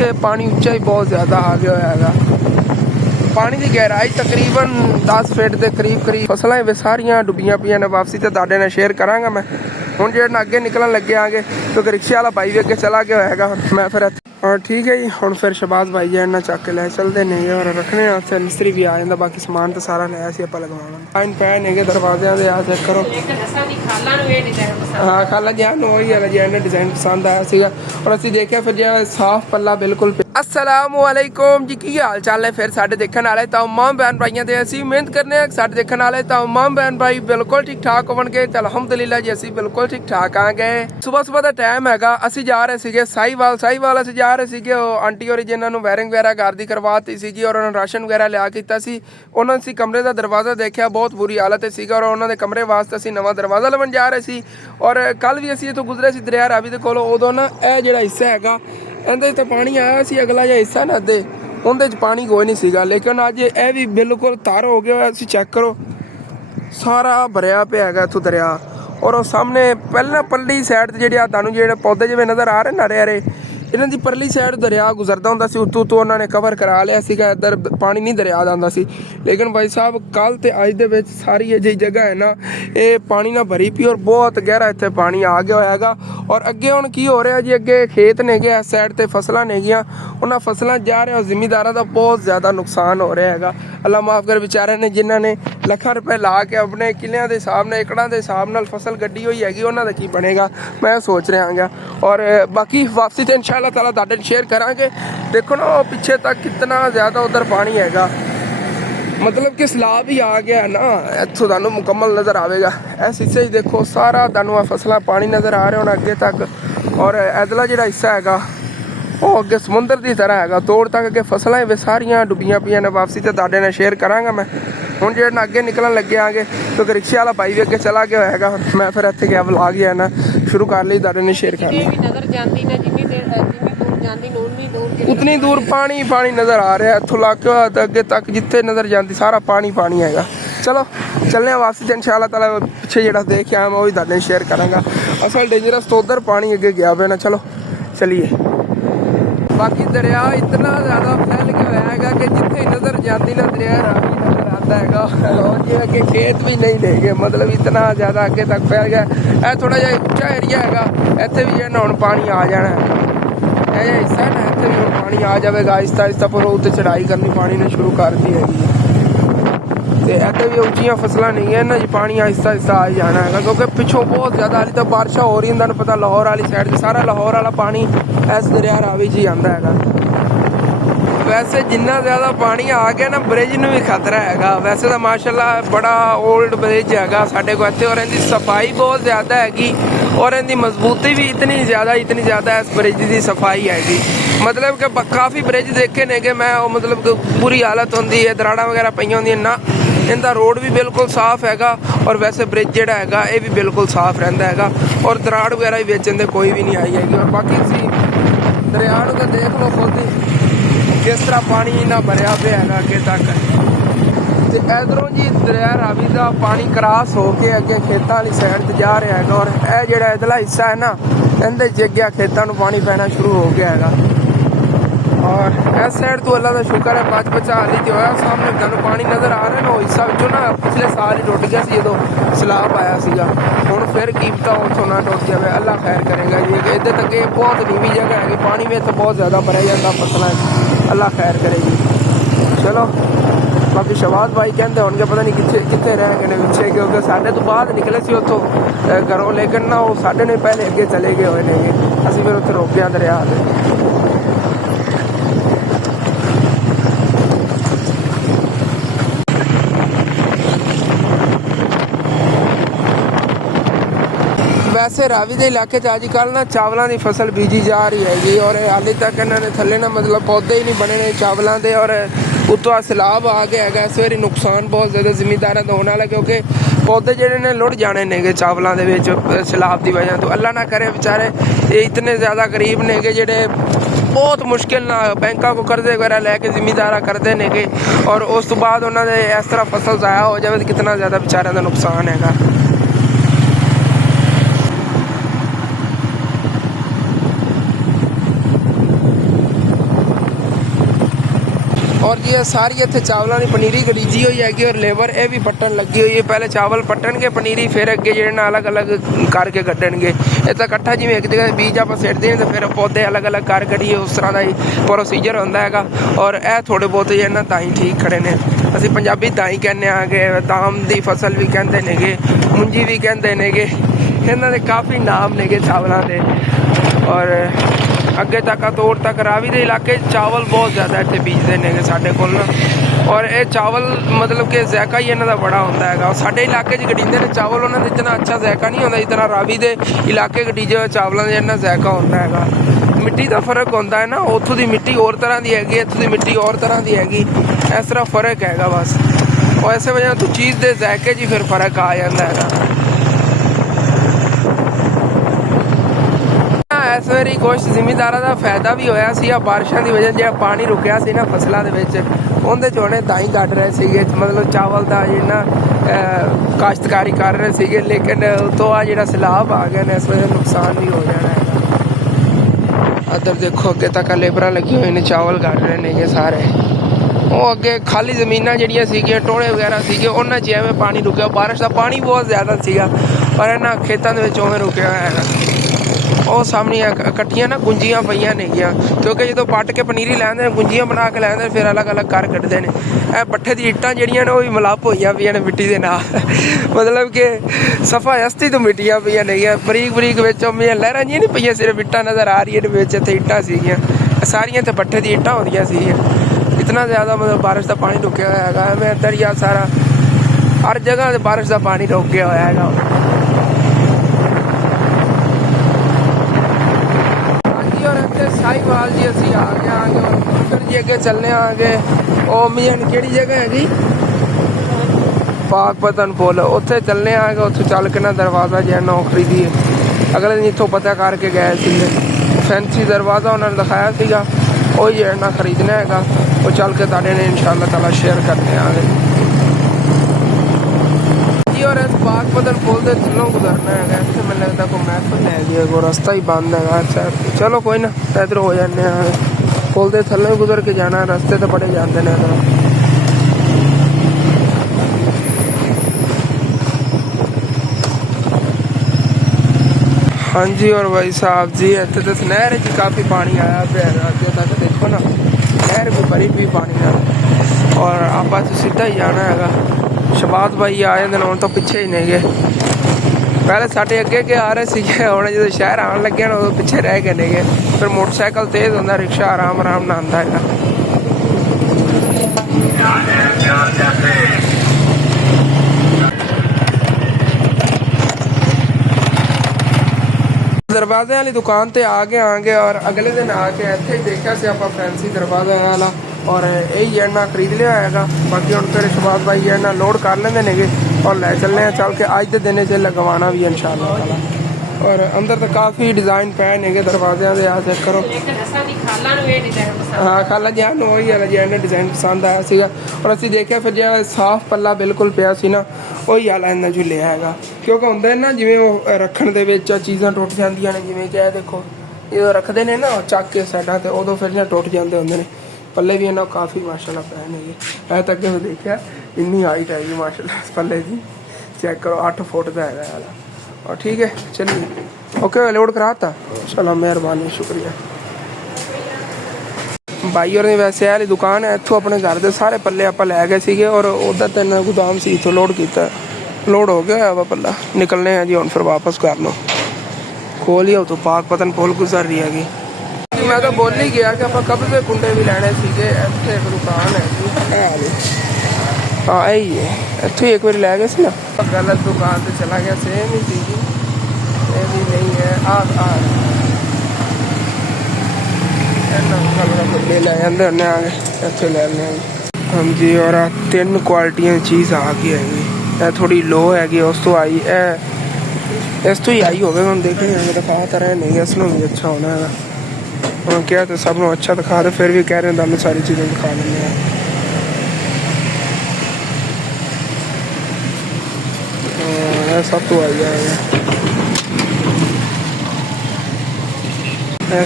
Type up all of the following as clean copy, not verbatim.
कि पानी उच्चा ही बहुत ज़्यादा आ गया हैगा। पानी की गहराई तकरीबन 10 फीट के करीब फसलें वे सारियां डुबियां पियां ने। वापसी तो तुहाडे नाल शेयर करांगा मैं। हुण जेड़ा अगे निकलन लगे आगे क्योंकि रिक्शे वाला भाई भी अगे चला गया होएगा। मैं फिर हाँ ठीक है जी, हुण फिर शहबाज भाई जी ना चक के लै चलते नहीं और रखने वास्ते मिस्त्री भी आ जाता। बाकी समान तो सारा लिया सी आपां लगवावांगे। पाइन पैन है दरवाजे दे आ चेक करो। हाँ खाला जी वही है जी डिजाइन पसंद आया सीगा और असीं देखिया फिर जो साफ पल्ला बिल्कुल। अस्सलामुअलैकुम जी, की हाल चाल है फिर साडे देखण वाले तमाम बहन भाइयों ते असीं उम्मीद करने आ साडे देखण वाले तमाम बहन भाई बिल्कुल ठीक ठाक होवणगे। ते अल्हम्दुलिल्लाह जी असीं बिल्कुल ठीक ठाक आ गए। सुबह सुबह दा टाइम हैगा, असीं जा रहे सीगे साहिवाल असीं जा रहे सीगे। आंटी होरी जिन्हां नूं वायरिंग वगैरह घर दी करवाती सीगी और उन्होंने राशन वगैरह लिया कीता सी। उन्होंने असीं कमरे दा दरवाज़ा देखिया, बहुत बुरी हालत सीगा और उन्होंने कमरे वास्ते असीं नवां दरवाज़ा लवन जा रहे सी। और कल भी असीं इत्थों गुजरे सी दरिया रावी दे कोलों। उदों ना इह जिहड़ा हिस्सा हैगा इहदे ते पानी आया सी, अगला जिहा हिस्सा ना दे उहदे च पानी कोई नहीं सीगा। लेकिन अज यह भी बिल्कुल तर हो गया। असीं चैक करो सारा भरिया पिया हैगा इत्थों दरिया। और सामने पहला परली साइड ते जिहड़े तुहानूं जिहड़े पौधे जिवें नज़र आ रहे ना हरे हरे, इन्हां दी परली साइड दरिया गुजरदा हुंदा सी। उत्तों उन्होंने कवर करा लिया सीगा, इधर पानी नहीं दरिया दा आंदा सी। लेकिन भाई साहब कल ते अज दे विच सारी ये जी जगह है ना ये पानी ना भरी पई और बहुत गहरा इत्थे पानी आ गया होएगा। और अगे हुण की हो रहा जी, अगे खेत ने गए इस साइड ते फसलां ने गियां, उन्हां फसलां जा रहे और जिमीदारां दा बहुत ज़्यादा नुकसान हो रहा हैगा। अल्लाह माफ़ कर बेचारे ने जिन्हां ने ਲੱਖਾਂ रुपए ला के अपने किलियां के हिसाब नाल एकड़ां के हिसाब नाल फसल गड्डी हुई हैगी, उन्हां दा की बनेगा मैं सोच रहा हाँ। और बाकी वापसी तो इंशाअल्लाह ताला तुहाडे नाल शेयर करांगे। देखो ना वो पीछे तक कितना ज़्यादा उधर पानी हैगा, मतलब कि सैलाब ही आ गया ना। इत्थों तुहानूं मुकम्मल नज़र आएगा। इस हिस्से देखो सारा तुहानूं फसलां पानी नज़र आ रहे होण अगे तक। और इधरला जिहड़ा हिस्सा हैगा वो अगे समुंदर की तरह हैगा, तोड़ तक अगे फसलां वे सारियां डुबियां पियां ने। वापसी तो तुहाडे नाल शेयर करांगा मैं। हुण जेड़ा अगे निकलन लगे आगे क्योंकि रिक्शे वाला भाई भी अगे चला गया होएगा। मैं फिर इत्थे गया व्लॉग ही है ना शुरू कर ली, तुहाडे नाल शेयर कर ली। उतनी दूर पानी पानी नज़र आ रहा है इत्थों लाके अगे तक जिथे नज़र जाती सारा पानी पानी हैगा। चलो चलने वापसी तो इंशाअल्लाह ताला पिछे जेड़ा देख आया मैं वही तुहाडे नाल शेयर करांगा। असल डेंजरस तो उधर पानी अगे गया पे ना। चलो चलिए। बाकी दरिया इतना ज़्यादा फैल गया है कि जिथे नज़र जाती ना दरिया रावी नज़र आता है। और ये अगे खेत भी नहीं देंगे, मतलब इतना ज़्यादा अगे तक फैल गया। यह थोड़ा जिहा उच्चा एरिया है, इत्थे भी जो हुण पानी आ जाना है। यह हिस्सा है ना इत्थे भी हुण पानी आ जाएगा आहिस्ता आहिस्ता, पर उत्ते चढ़ाई करनी पानी ने शुरू कर दी हैगी। तो इत्थे भी उच्चियां फसलां नहीं है ना जी, पानी आहिस्ता आहिस्ता आ ही जाना है क्योंकि पिछों बहुत ज़्यादा हाली तो बारिशां हो रही। तुहानूं पता लाहौर वाली साइड सारा लाहौर वाला पानी इस दरिया रावी जी आंदा है। वैसे जिन्ना ज़्यादा पानी आ गया ना ब्रिज में भी खतरा है। वैसे तो माशाल्लाह बड़ा ओल्ड ब्रिज है साढ़े को इत्थे, और इनकी सफाई बहुत ज़्यादा हैगी और इनकी मजबूती भी इतनी ज़्यादा इस ब्रिज की सफाई हैगी। मतलब कि काफ़ी ब्रिज देखे ने कि मैं मतलब कि बुरी हालत होंदी है, दराड़ा वगैरह पईयां होंदियां ना। इनका रोड भी बिल्कुल साफ हैगा और वैसे ब्रिज जिहड़ा हैगा ये भी बिल्कुल साफ रहिंदा हैगा और दराड़ वगैरह भी बेचण दे कोई भी नहीं आई हैगी। और बाकी तुसीं दरिया नूं तां देख लो खुद ही किस तरह पानी इन्ना भरिया पिया है अगे तक। तो इधरों जी दरिया रावी का पानी क्रॉस होके अगे खेतों वाली साइड ते जा रहा है। और यह जिहड़ा इधरला हिस्सा है ना इहदे च अगे खेतों में पानी पैना शुरू हो गया है। और इस साइड तो अल्लाह का शुक्र है बच बचा हाली तो होया। सामने तुहानूं पानी नज़र आ रहा है ना, वो हिस्सा जो ना पिछले साल ही टुट गया सी जदों सैलाब आया सीगा। हुण फिर की पता उत्थों ना टुट जाए, अल्लाह खैर करेगा जी। इधर तक ये बहुत नीवी जगह है, पानी में तो बहुत ज़्यादा भरिया जाता फसलां, अल्लाह खैर करेगी। चलो बाकी शहबाज भाई कहते होंगे पता नहीं कितने रह गए पिछे, क्योंकि साढ़े तो बाद निकले सी उत्थों घरों, लेकिन ना वो साढ़े ने पहले अगे चले गए हुए ने। असीं फिर उत्थे रोकिया दरिया ते। वैसे रावी के इलाके अजकल ना चावलों की फसल बीजी जा रही हैगी और हाले तक इन्होंने थले ना मतलब पौधे ही नहीं बने ने चावलों के। और उत्तों सैलाब आ गया है, इस बारी नुकसान बहुत ज़्यादा जिमीदारों का होने वाला, क्योंकि पौधे जोड़े ने लुढ़ जाने ने चावलों के सैलाब की वजह तो। अल्लाह ना करे बेचारे ये इतने ज़्यादा गरीब ने जोड़े बहुत मुश्किल ना बैंकों को कर्जे वगैरह लैके जिमीदार करते हैं और उस तो बाद उन्होंने इस तरह फसल ज़ाया हो जाए तो कितना ज़्यादा बेचारों का नुकसान है। और जी सारी इतने चावलों की पनीरी गरीजी हुई हैगी और लेबर ये भी पट्टन लगी हुई है। पहले चावल पट्टनगे पनीरी फिर अगे जो अलग अलग करके कट्टणगे। ये तो कट्ठा जिमें एक जगह बीज आप सिटते हैं तो फिर पौधे अलग अलग कर करिए उस तरह का ही प्रोसीजर होंदा हैगा। और यह थोड़े बहुत जो दाई ठीक खड़े ने, असी पंजाबी दाई कहने आगे, दाम की फसल भी कहते नेगे, मुंजी भी कहते नेगे, इन्होंने काफ़ी नाम नेगे चावलों के। और अगे तक तोड़ तक रावी के इलाके चावल बहुत ज़्यादा इतने बीजते हैं साढ़े को ना। और ये चावल मतलब कि जायका ही इन्हों का बड़ा होंदा है। और साढ़े इलाके गडींदे ने चावल, उन्होंने इतना अच्छा जायका नहीं होता जितना रावी के इलाके गडीजे हुए चावलों का इन्ना जायका होंदा है। मिट्टी का फर्क होंदा है ना, उतों की मिट्टी और तरह की हैगी, इतों की मिट्टी और तरह की हैगी, इस तरह फर्क है बस। और इस वजह तो चीज़ के जायके ही फिर फर्क आ जाता है। इस बारी कुछ जिमीदारों का फायदा भी होया सी, बारिशों की वजह जो पानी रुकिया सी ना फसलों के उन्हें उन्हें दाई कट रहे थे, मतलब चावल का जिन्ना काश्तकारी कर रहे थे। लेकिन तो आ जो सैलाब आ गए इस वजह नुकसान भी हो जाना है। अदर देखो अगे तक लेबर लगी हुई ने चावल कट रहे हैं सारे। वो अगे खाली जमीन जड़ियाँ टोड़े वगैरह से उन्होंने जिमें पानी रुकिया, बारिश का पानी बहुत ज़्यादा सीगा और इन्होंने खेतों के उवें रुकिया हुआ है। ਉਹ ਸਾਹਮਣੇ ਇਕੱਠੀਆਂ ਨਾ ਗੁੰਜੀਆਂ ਪਈਆਂ ਨੇਗੀਆਂ, ਕਿਉਂਕਿ ਜਦੋਂ ਪੱਟ ਕੇ ਪਨੀਰੀ ਲੈਂਦੇ ਨੇ ਗੁੰਜੀਆਂ ਬਣਾ ਕੇ ਲੈਂਦੇ ਫਿਰ ਅਲੱਗ-ਅਲੱਗ ਕਰ ਕੱਢਦੇ ਨੇ। ਇਹ ਪੱਠੇ ਦੀ ਇੱਟਾਂ ਜਿਹੜੀਆਂ ਨੇ ਉਹ ਵੀ ਮਿਲਾਪ ਹੋਈਆਂ ਪਈਆਂ ਨੇ ਮਿੱਟੀ ਦੇ ਨਾਲ, ਮਤਲਬ ਕਿ ਸਫਾ ਅਸਤੀ ਤੋਂ ਮਿੱਟੀਆਂ ਪਈਆਂ ਨੇਗੀਆਂ, ਬਰੀਕ ਬਰੀਕ ਵਿੱਚ ਉਮੀਆਂ ਲਹਿਰਾਂ ਜਿਹੀਆਂ ਨਹੀਂ ਪਈਆਂ, ਸਿਰਫ ਇੱਟਾਂ ਨਜ਼ਰ ਆ ਰਹੀਆਂ ਨੇ ਵਿੱਚ, ਇੱਥੇ ਇੱਟਾਂ ਸੀਗੀਆਂ ਸਾਰੀਆਂ, ਤੇ ਪੱਠੇ ਦੀ ਇੱਟਾਂ ਹੁੰਦੀਆਂ ਸੀਗੀਆਂ। ਇਤਨਾ ਜ਼ਿਆਦਾ ਮਤਲਬ ਬਾਰਿਸ਼ ਦਾ ਪਾਣੀ ਰੁਕਿਆ ਹੋਇਆ ਹੈਗਾ, ਐਵੇਂ ਦਰਿਆ ਸਾਰਾ ਹਰ ਜਗ੍ਹਾ 'ਤੇ ਬਾਰਿਸ਼ ਦਾ ਪਾਣੀ ਰੁਕਿਆ ਹੋਇਆ ਹੈਗਾ। साहिवाल जी असी आ गए आगे और फिर जी अगे चलने आगे ਉਹ ਮੀਨ ਕਿਹੜੀ ਜਗ੍ਹਾ ਹੈ ਜੀ, ਪਾਕਪਤਨ ਪੁੱਲ, ਉੱਥੇ ਚੱਲਨੇ ਆਗੇ। ਉੱਥੇ ਚੱਲ ਕੇ ਨਾ ਦਰਵਾਜ਼ਾ ਜਿਹਾ ਨਾ ਖਰੀਦੀਏ, ਅਗਲੇ ਦਿਨ ਇੱਥੋਂ ਪਤਾ ਕਰਕੇ ਗਏ ਸੀਗੇ, ਫੈਂਸੀ ਦਰਵਾਜ਼ਾ ਉਹਨਾਂ ਨੇ ਦਿਖਾਇਆ ਸੀਗਾ, ਉਹ ਜਿਹੜਾ ਨਾ ਖਰੀਦਣਾ ਹੈਗਾ। ਉਹ ਚੱਲ ਕੇ ਤੁਹਾਡੇ ਨੇ ਇਨਸ਼ਾਅੱਲਾ ਤਾਲਾ ਸ਼ੇਅਰ ਕਰਨੇ ਆਗੇ जी। और इस पाकपतन पुल के थल्लों गुजरना है, इतने मैंने लगता कोई महफिल है, वो रास्ता ही बंद है शायद। चलो कोई ना इधर हो जाने, पुल के थल्लों गुजर के जाना, रास्ते तो बड़े जाते हैं। हाँ जी। और भाई साहब जी इतने तो नहर च काफ़ी पानी आया पे अगे तक, देखो ना नहर भी भरी भी पानी ना। और आप सीधा ही जाना है। शबाद भाई आ जाते हैं तो पिछे ही नहीं गए, पहले साढ़े अगे के आ रहे थे, हम जो शहर आन लगे ना उदों पिछे रह के नहीं गए। फिर मोटरसाइकिल तेज़ होंदा, रिक्शा आराम आराम ना आंदा है। दरवाजे वाली दुकान ते आ गए और अगले दिन आके इत्थे ही देखा से आप फैंसी दरवाजा वाला, और यही एना खरीद लिया है। बाकी हम फिर शबाज भाई एना लोड कर लेंगे नेगे और ले चलने हैं चल के अज के दिन से लगवाना भी इंशाअल्लाह ताला। और अंदर तो काफ़ी डिज़ाइन पे नेगे दरवाजे के, आ चेक करो। हाँ खाला जी नू वही वाला जी डिज़ाइन पसंद आया सीगा, और असी देखा फिर जो साफ पल्ला बिल्कुल पिया सी ना वही वाला इन्हें जो लिया है। क्योंकि होंगे ना जिमें वो रखने के चीज़ां टुट जांदियां ने, जिमें चाहे देखो जो रखते हैं ना चक के साइडा ते उदों फिर ना टुट जाते होंगे ने। पल्ले भी इन्हें काफ़ी माशाल्लाह पैन है। ऐ तक मैं देखा इन्नी हाइट हैगी माशाल्लाह पल्ले की, चेक करो 8 फुट का है वाला। और ठीक है चलिए ओके लोड कराता, चलो मेहरबानी शुक्रिया भाई। और वैसे वाली दुकान है, इतों अपने घर के सारे पल्ले आप लै गए थे और उधर तीन गोदाम से इतों लोड किया, लोड हो गया वा पल्ला, निकलने हैं जी हम फिर वापस कर लो। खोल ही तो पाकपतन पुल गुजर रही हैगी। मैं तो बोल ही गया कि आप कब्जे कुंडे भी लैने थे, इतने एक दुकान है हाँ यही है, इतों ही एक बार लै गए थे ना, गलत दुकान से चला गया, सेम ही थी ये भी नहीं है। ले लै जाते होने आगे इतने लै लें। हाँ जी। और 3 क्वालिटियां चीज़ आ गई हैगी, यह थोड़ी लो हैगी, उस तो आई इस तो ही आई होगी, हम देख रहे हैं दिखा तो रहे नहीं, इसमें भी अच्छा होना है। हाँ क्या तो सब लोग अच्छा दिखा दे, फिर भी कह रहे हैं हमें सारी चीज़ें दिखा देंगे। सब तो आई जाएगा,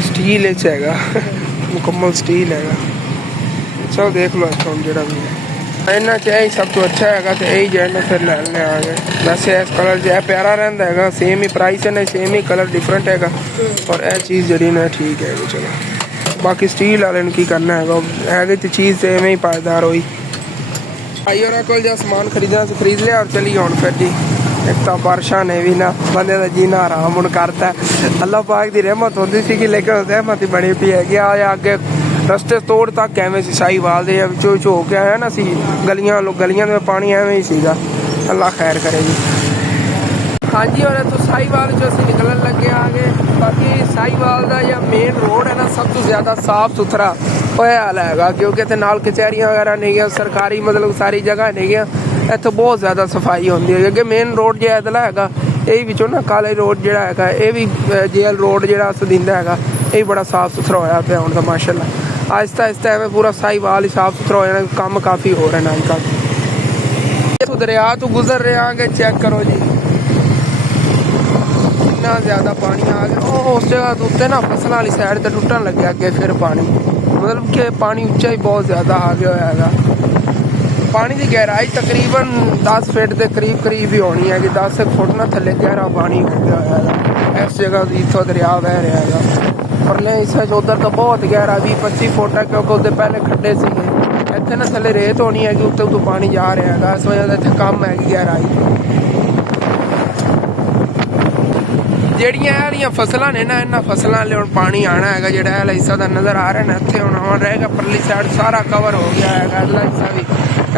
स्टील है मुकम्मल स्टील है। चलो देख लो अच्छा जो भी है इन्ना च सब तो अच्छा है तो यही जैन फिर ले आगे। वैसे इस कलर जो है प्यारा रहा है, सेम ही प्राइस है, सेम ही कलर डिफरेंट है और यह चीज़ जी ना ठीक है। चलो बाकी स्टील वाले की करना है तो चीज़ तो इवें ही पायदार हुई। आई उन्होंने को जो समान खरीदना खरीद लिया और चली गए फिर जी। एक तो बारिशा ने भी ना बंदे का जीना आराम हूँ करता है। अल्लाह पाक की रहमत होती सी लेकिन रहमत ही बनी पी है। आगे रस्ते तोड़ तक एवें साहीवाल दे विचों हो के आया ना सी गलियां में पानी एवें ही सीगा। अल्लाह खैर करे जी। हाँ जी और तो साहीवाल जो अस निकलन लगे आगे। बाकी साहीवाल का या मेन रोड है ना सब तो ज़्यादा साफ सुथरा होया हाल है क्योंकि इतने नाल कचहरियाँ वगैरह नहीं है, सरकारी मतलब सारी जगह नहीं है, इतने बहुत ज़्यादा सफाई होती है क्योंकि मेन रोड जो इधर है यही विचों ना काले रोड जोड़ा है ये भी जेल रोड जो अस दिंदा है ये बड़ा साफ सुथरा होया पे हूँ तो माशाअल्लाह। आहिस्ता आहिस्ता एवं पूरा साहीवाल ही साफ सुथरा हो जाना, काम काफ़ी हो रहे हैं अजकल। दरिया तो गुजर रहे आगे चेक करो जी इतना ज़्यादा पानी आ गया। उस जगह तो उत्ते ना फसल वाली साइड तो टुटन लगे अगे फिर पानी मतलब कि पानी उच्चा ही बहुत ज़्यादा आ गया है। पानी की गहराई तकरीबन 10 फीट के करीब ही होनी है कि 10 फुट ना थले गहरा पानी हो गया है इस जगह इतों दरिया बह रहा है। पर नहीं इस उधर तो बहुत गहरा 20-25 फुट है क्योंकि उसके पहले खड्डे से इतने ना थले रेत होनी है कि उत्ते तो पानी जा रहा है इस वजह से इतने कम है गहराई। जड़ियाँ फसलों ने ना इन्होंने फसलों वाले हम पानी आना है जो हिस्सा का नज़र आ रहा है ना इतने हम रहेगा परली साइड सारा कवर हो गया है अगला हिस्सा भी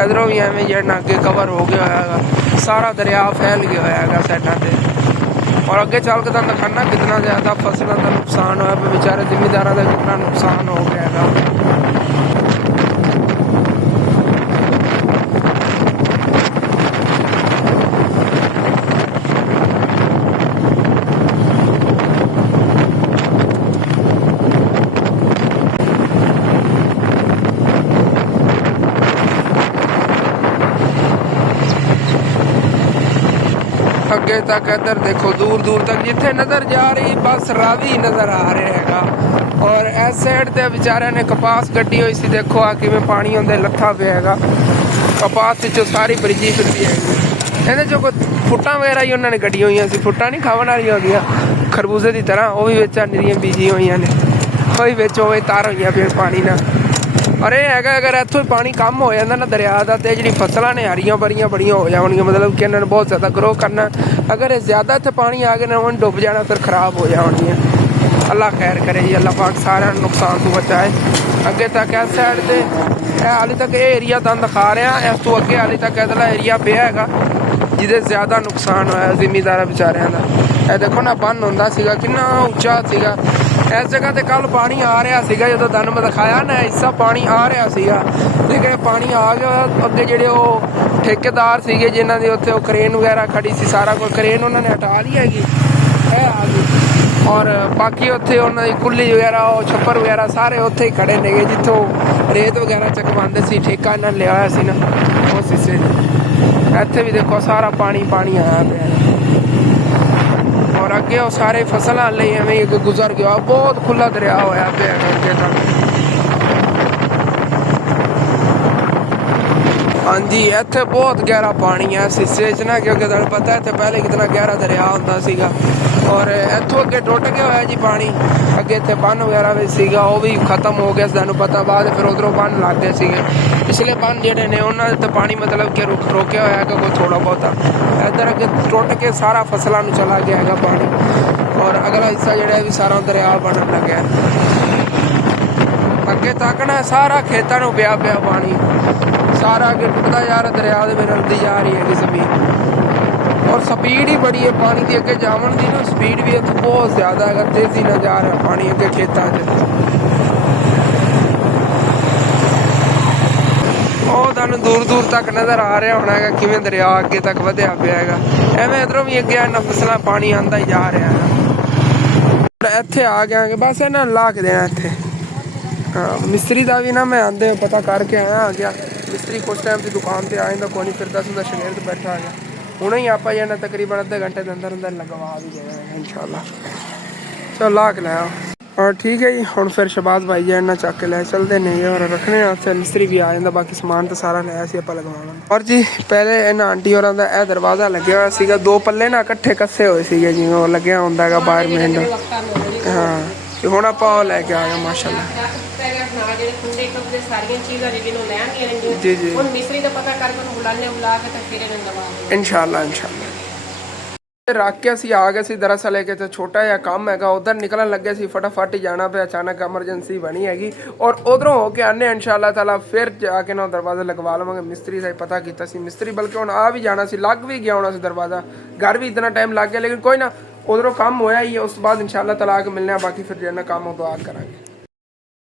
इधरों भी एवं जो अगे कवर हो गया है सारा दरिया फैल गया है साइडा से। और अगे चल के तुम दिखाना कितना ज़्यादा फसलों का नुकसान होया बेचारे जिमीदारों का कितना नुकसान हो गया है। अगे तक इधर देखो दूर दूर तक जिथे नजर जा रही बस रावी नजर आ रहा है। और इस साइड से बेचारे ने कपास कड्डी हुई सी देखो आ कि पानी उनके लथा पे कपास चो सारी बरीजी फिरती है जो फुटा वगैरह ही उन्होंने कड्डी हुई सी फुटा नहीं खावन वाली होंगी खरबूजे की तरह वो भी बिच निरियां बीजी हुई ने वही बिच तार हुई फिर पानी ना। और यह है अगर इतों पानी कम हो जाता ना दरिया का तो जी फसलों ने हरियाँ भरियाँ बड़ियाँ हो जाएगी मतलब कि इन्होंने बहुत ज़्यादा ग्रो करना। अगर ज़्यादा इतने पानी आ गया ना उन्होंने डुब जाना फिर खराब हो जाएगी। अल्लाह खैर करे जी अल्लाह पाक सारे नुकसान तो बचाए। अगे तक इस साइड से हाली तक ये एरिया तुम दिखा रहा इस तो अगे हाली तक इधरला एरिया पे है जिदे ज़्यादा नुकसान होया जिमीदार बेचारियां का। यह देखो ना बन होंदा सीगा कितना उच्चा सीगा इस जगह ते कल पानी आ रहा सीगा जो तन मैं दिखाया ना हिस्सा पानी आ रहा सीगा लेकिन पानी आ गया अगे जेडे ठेकेदार सीगे जिन्हों की उत्थे क्रेन वगैरह खड़ी सी सारा कोई क्रेन उन्होंने हटा ली हैगी आ गई। और बाकी उत्थे उन्होंने कुल्ली वगैरह छप्पर वगैरह सारे उत्थे ही खड़े ने जितों रेत वगैरह चकवाते सी ठेका इन्होंने लिया हुआ सी ना उस हिस्से इत्थे भी देखो सारा पानी पानी आया पे और अगे वो सारे फसल वाले एवं गुजर गया बहुत खुला दरिया होया पे अगे तक। हाँ जी इत्थे बहुत गहरा पानी है इस हिस्से च ना क्योंकि तुहानूं पता है इत्थे पहले कितना गहरा दरिया होंदा सीगा और इत्थों अगे टुट गया होया जी पानी। अगे इत्थे बन वगैरह भी सीगा वो भी खत्म हो गया तुहानूं पता बाद फिर उधरों बन लग गए सीगे पिछले बन जेडे ने उन्होंने तो पानी मतलब कि रोकया होया कि कोई थोड़ा बहुता इधर अगे टुट के सारा फसलों में चला गया है पानी और अगला हिस्सा जो भी सारा दरिया बनन लग्या अगे तक ना सारा खेतों में पिया पिया पानी सारा अगे टुटता जा रहा दरिया में रलती जा रही है जमीन और स्पीड ही बड़ी है पानी की अगे जावन की ना स्पीड भी इतने बहुत ज़्यादा है तेजी ना जा रहा पानी अगे खेतों तुहानूं दूर दूर तक नज़र आ रहा होना है किवें दरिया अगे तक वधिया पिया है एवें इधरों भी अगे इन्ना फसलां पानी आंदा ही जा रहा है। इत्थे आ गया कि बस इन्हां ला के देना इत्थे। हाँ मिस्त्री का भी ना मैं आंदे पता करके आया आ गया मिस्त्री कुछ टाइम की दुकान पर आए कोई नहीं फिर 10 शगेर बैठा आ गया हूँ ही आप तकरीबन अद्धे घंटे के अंदर अंदर लगवा भी जाएगा इंशाल्लाह। चलो ला के लाया और ठीक है जी, हुण फिर शहबाज भाई जी इन्ना चक के लै चलते नहीं और रखने उत्थे मिस्त्री भी आ जाता, बाकी समान तो सारा लिया सी आपां लगवावांगे। और जी पहले इन्हां आंटी होरां दा इह दरवाज़ा लग्या होया सीगा, दो पल्ले ना इकट्ठे कस्से होए सीगे जिवें ओह लग्या हुंदा हैगा बाहर मेन। हाँ ते हुण आपां ओह लैके आ गए माशाअल्लाह। जी जी इंशाअल्लाह इंशाअल्लाह रख के ਅਸੀਂ ਆ ਗਏ ਸੀ। ਦਰਅਸਲ ਇੱਕ ਤੇ ਛੋਟਾ ਜਿਹਾ ਕੰਮ ਹੈਗਾ, ਉਧਰ ਨਿਕਲਣ ਲੱਗੇ ਸੀ, ਫਟਾਫਟ ਹੀ ਜਾਣਾ ਪਿਆ, ਅਚਾਨਕ ਐਮਰਜੈਂਸੀ ਬਣੀ ਹੈਗੀ ਔਰ ਉਧਰੋਂ ਹੋ ਕੇ ਆਨੇ ਇਨਸ਼ਾਅੱਲਾ ਤਾਲਾ ਫਿਰ ਜਾ ਕੇ ਨਾ ਦਰਵਾਜ਼ਾ ਲਗਵਾ ਲਵਾਂਗੇ। ਮਿਸਤਰੀ ਦਾ ਪਤਾ ਕੀਤਾ ਸੀ, ਮਿਸਤਰੀ ਬਲਕਿ ਹੁਣ ਆ ਵੀ ਜਾਣਾ ਸੀ, ਲੱਗ ਵੀ ਗਿਆ ਹੋਣਾ ਸੀ ਦਰਵਾਜ਼ਾ, ਘਰ ਵੀ ਇਤਨਾ ਟਾਈਮ ਲੱਗ ਗਿਆ, ਲੇਕਿਨ ਕੋਈ ਨਾ ਉਧਰੋਂ ਕੰਮ ਹੋਇਆ ਹੀ ਹੈ। ਉਸ ਤੋਂ ਬਾਅਦ ਇਨਸ਼ਾਅੱਲਾ ਤਾਲਾ ਆ ਕੇ ਮਿਲਨੇ ਆ, ਬਾਕੀ ਫਿਰ ਜਿਹੜਾ ਕੰਮ ਉਹ ਦੁਆ ਕਰਾਂਗੇ।